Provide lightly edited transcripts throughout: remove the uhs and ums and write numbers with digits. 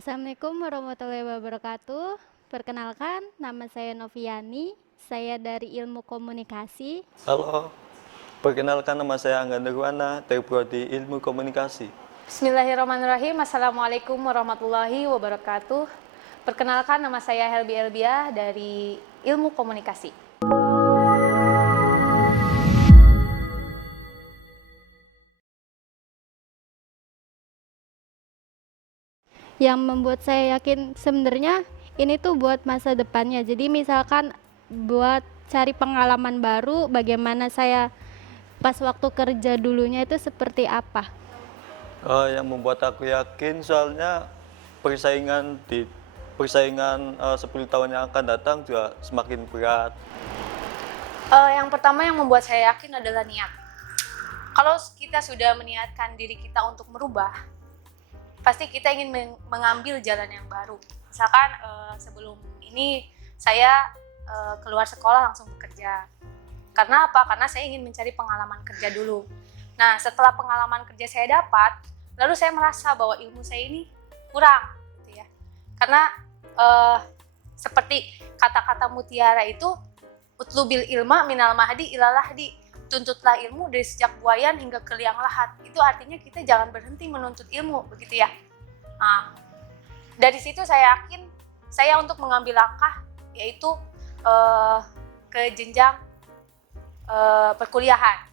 Assalamualaikum warahmatullahi wabarakatuh. Perkenalkan, nama saya Noviani. Saya dari Ilmu Komunikasi. Halo, perkenalkan nama saya Angga Nirwana dari Prodi Ilmu Komunikasi. Bismillahirrahmanirrahim. Assalamualaikum warahmatullahi wabarakatuh. Perkenalkan, nama saya Helbi Elbiah dari Ilmu Komunikasi. Yang membuat saya yakin sebenarnya ini tuh buat masa depannya. Jadi misalkan buat cari pengalaman baru, bagaimana saya pas waktu kerja dulunya itu seperti apa. Yang membuat aku yakin soalnya persaingan 10 tahun yang akan datang juga semakin berat. Yang pertama yang membuat saya yakin adalah niat. Kalau kita sudah meniatkan diri kita untuk merubah, pasti kita ingin mengambil jalan yang baru. Misalkan sebelum ini saya keluar sekolah langsung bekerja. Karena apa? Karena saya ingin mencari pengalaman kerja dulu. Nah, setelah pengalaman kerja saya dapat, lalu saya merasa bahwa ilmu saya ini kurang, gitu ya. Karena seperti kata-kata mutiara itu, utlubil ilma minal mahdi ilal lahdi. Tuntutlah ilmu dari sejak buayan hingga ke liang lahat. Itu artinya kita jangan berhenti menuntut ilmu, begitu ya. Nah, dari situ saya yakin saya untuk mengambil langkah yaitu ke jenjang perkuliahan.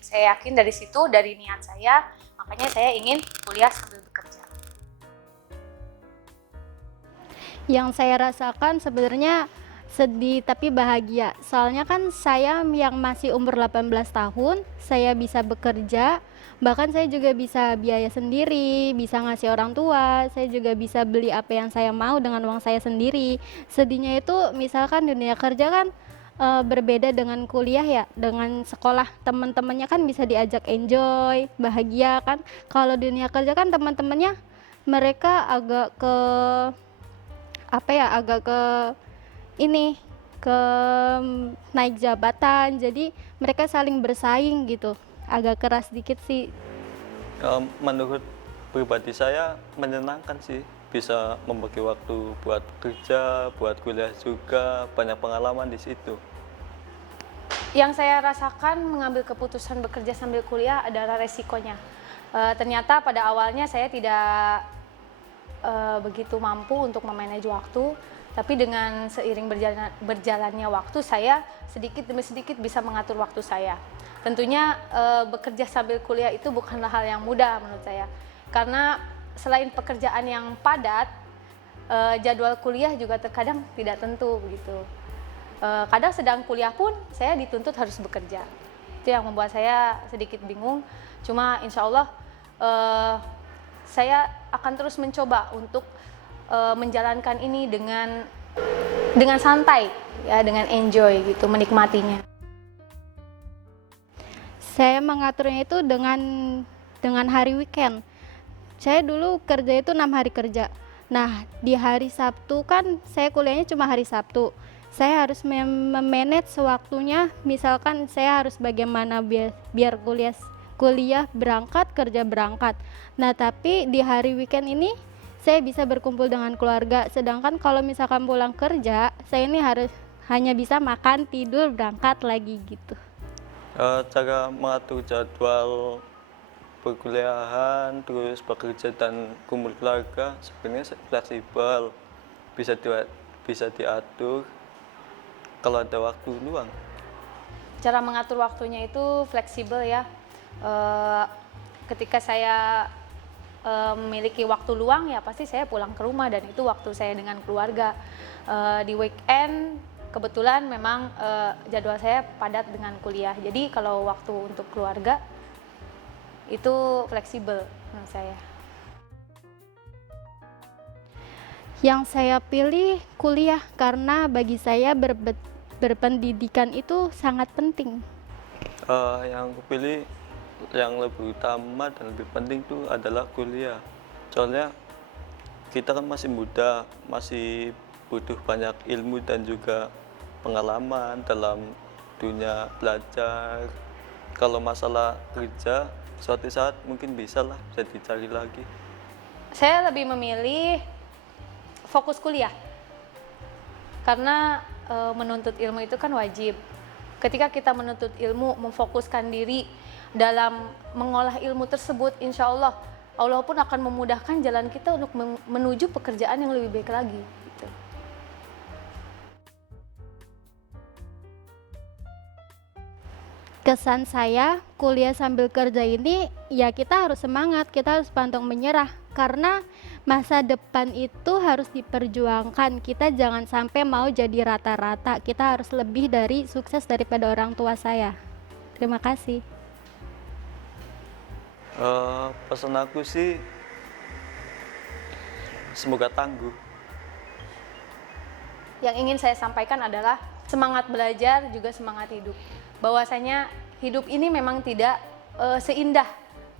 Saya yakin dari situ, dari niat saya, makanya saya ingin kuliah sambil bekerja. Yang saya rasakan sebenarnya sedih tapi bahagia. Soalnya kan saya yang masih umur 18 tahun, saya bisa bekerja, bahkan saya juga bisa biaya sendiri, bisa ngasih orang tua, saya juga bisa beli apa yang saya mau dengan uang saya sendiri. Sedihnya itu misalkan dunia kerja kan berbeda dengan kuliah ya, dengan sekolah teman-temannya kan bisa diajak enjoy, bahagia kan. Kalau dunia kerja kan teman-temannya mereka agak ke agak ke ini ke naik jabatan, jadi mereka saling bersaing gitu, agak keras dikit sih. Menurut pribadi saya menyenangkan sih, bisa membagi waktu buat kerja, buat kuliah juga, banyak pengalaman di situ. Yang saya rasakan mengambil keputusan bekerja sambil kuliah adalah resikonya. Ternyata pada awalnya saya tidak begitu mampu untuk memanage waktu, tapi dengan seiring berjalannya waktu saya sedikit demi sedikit bisa mengatur waktu saya. Tentunya bekerja sambil kuliah itu bukanlah hal yang mudah menurut saya, karena selain pekerjaan yang padat, jadwal kuliah juga terkadang tidak tentu begitu. Kadang sedang kuliah pun saya dituntut harus bekerja. Itu yang membuat saya sedikit bingung. Cuma insya Allah saya akan terus mencoba untuk menjalankan ini dengan santai, ya, dengan enjoy gitu, menikmatinya. Saya mengaturnya itu dengan hari weekend. Saya dulu kerja itu 6 hari kerja. Nah, di hari Sabtu kan saya kuliahnya cuma hari Sabtu. Saya harus memanage waktunya, misalkan saya harus bagaimana biar kuliah berangkat, kerja berangkat. Nah, tapi di hari weekend ini saya bisa berkumpul dengan keluarga. Sedangkan kalau misalkan pulang kerja, saya ini harus hanya bisa makan, tidur, berangkat lagi gitu. Cara mengatur jadwal perkuliahan, terus bekerja dan kumpul keluarga sebenarnya fleksibel, bisa diatur kalau ada waktu luang. Cara mengatur waktunya itu fleksibel ya. Ketika saya memiliki waktu luang ya pasti saya pulang ke rumah dan itu waktu saya dengan keluarga. Di weekend kebetulan memang jadwal saya padat dengan kuliah. Jadi kalau waktu untuk keluarga itu fleksibel menurut saya. Yang saya pilih kuliah karena bagi saya berpendidikan itu sangat penting. Yang aku pilih yang lebih utama dan lebih penting itu adalah kuliah. Soalnya kita kan masih muda, masih butuh banyak ilmu dan juga pengalaman dalam dunia belajar. Kalau masalah kerja, suatu saat mungkin bisa dicari lagi. Saya lebih memilih fokus kuliah. Karena menuntut ilmu itu kan wajib. Ketika kita menuntut ilmu, memfokuskan diri dalam mengolah ilmu tersebut, insya Allah, Allah pun akan memudahkan jalan kita untuk menuju pekerjaan yang lebih baik lagi. Gitu. Kesan saya kuliah sambil kerja ini ya kita harus semangat, kita harus pantang menyerah karena masa depan itu harus diperjuangkan. Kita jangan sampai mau jadi rata-rata, kita harus lebih dari sukses daripada orang tua saya. Terima kasih. Pesan aku sih semoga tangguh. Yang ingin saya sampaikan adalah semangat belajar juga semangat hidup. Bahwasanya hidup ini memang tidak seindah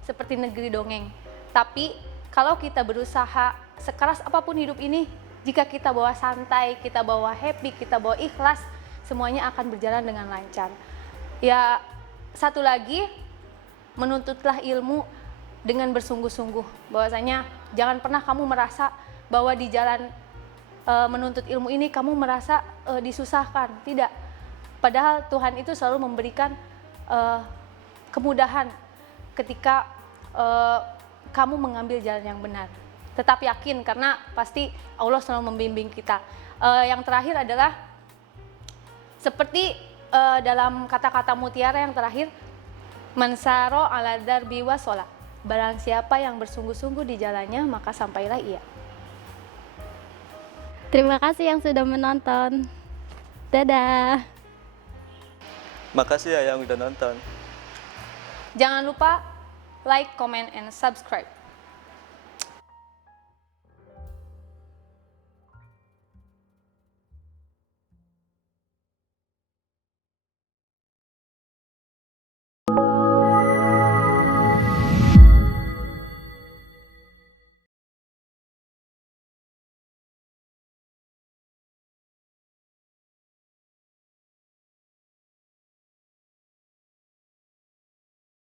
seperti negeri dongeng. Tapi kalau kita berusaha sekeras apapun hidup ini, jika kita bawa santai, kita bawa happy, kita bawa ikhlas, semuanya akan berjalan dengan lancar. Ya, satu lagi, menuntutlah ilmu dengan bersungguh-sungguh. Bahwasanya jangan pernah kamu merasa bahwa di jalan menuntut ilmu ini kamu merasa disusahkan. Tidak. Padahal Tuhan itu selalu memberikan kemudahan ketika kamu mengambil jalan yang benar. Tetap yakin karena pasti Allah selalu membimbing kita. Yang terakhir adalah seperti dalam kata-kata mutiara yang terakhir, mansaro ala darbi wasola. Barang siapa yang bersungguh-sungguh di jalannya maka sampailah ia. Terima kasih yang sudah menonton. Dadah. Makasih ya yang udah nonton. Jangan lupa like, comment, and subscribe.